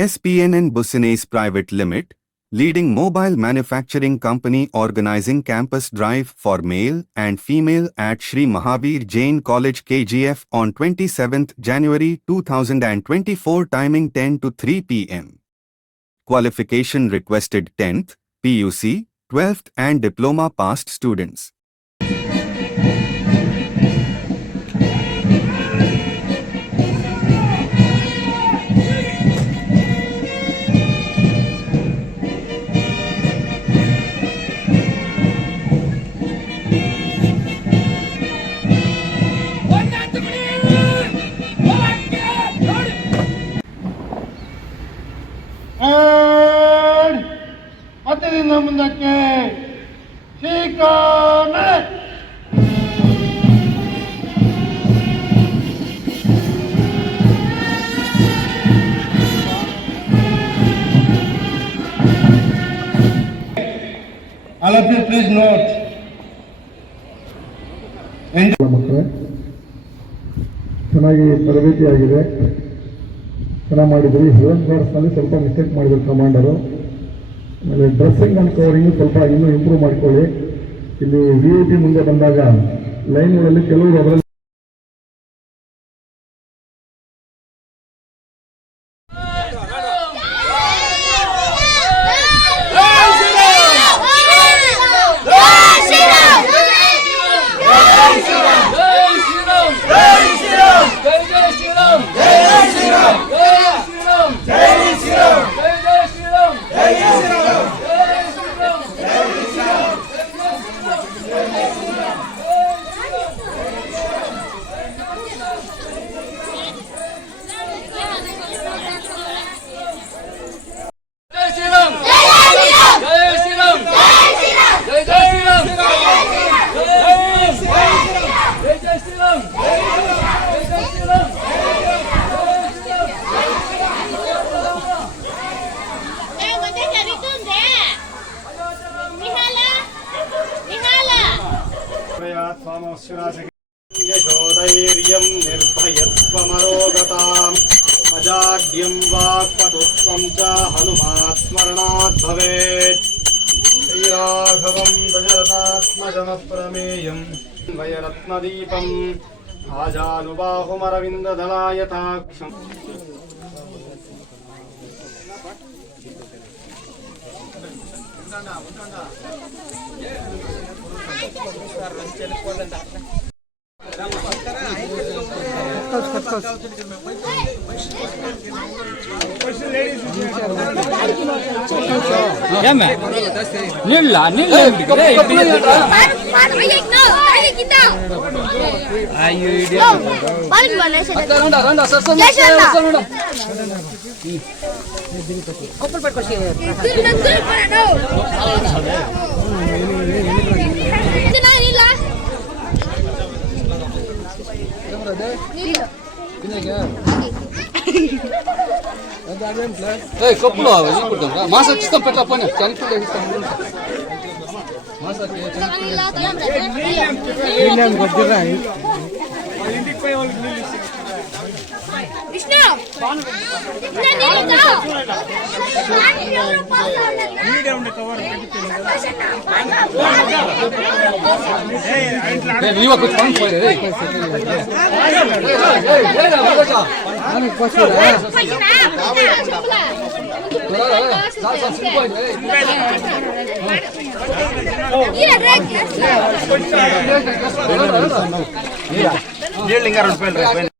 SPNN Business Private Limit, leading mobile manufacturing company organizing campus drive for male and female at Shri Mahavir Jain College KGF on 27th January 2024 timing 10 to 3 p.m. Qualification requested 10th, PUC, 12th and diploma passed students. ಅತಿರಿಂದ ಮುಂದಕ್ಕೆ ಶ್ರೀಕಾನೆ all of you please note ಮಕ್ಕಳೇ ಚೆನ್ನಾಗಿ ತರಬೇತಿ ಆಗಿದೆ, ಚೆನ್ನಾಗಿ ಮಾಡಿದ್ರಿ. Heaven ಗಾರ್ಡ್ಸ್ನಲ್ಲಿ ಸ್ವಲ್ಪ mistake ಮಾಡಿದ್ರು commander. ಆಮೇಲೆ ಡ್ರೆಸ್ಸಿಂಗ್ ಅಂಡ್ ಕವರಿಂಗ್ ಸ್ವಲ್ಪ ಇನ್ನೂ ಇಂಪ್ರೂವ್ ಮಾಡಿಕೊಳ್ಳಿ. ಇಲ್ಲಿ VIP ಮುಂದೆ ಬಂದಾಗ ಲೈನ್ಗಳಲ್ಲಿ ಕೆಲವರು ಅದರಲ್ಲಿ यशोधैर्यं निर्भयत्वमरोगताम् अजाड्यं वाक्पटुत्वं च हनुमात्स्मरणात् भवेत्। श्रीराघवं दशरथात्मजमप्रमेयं वयरत्नदीपम् आजानुबाहुमरविन्ददलायताक्षम् కప్పులు మాస ఇస్తాం పెట్ట పని చనిపోయి ನೀರು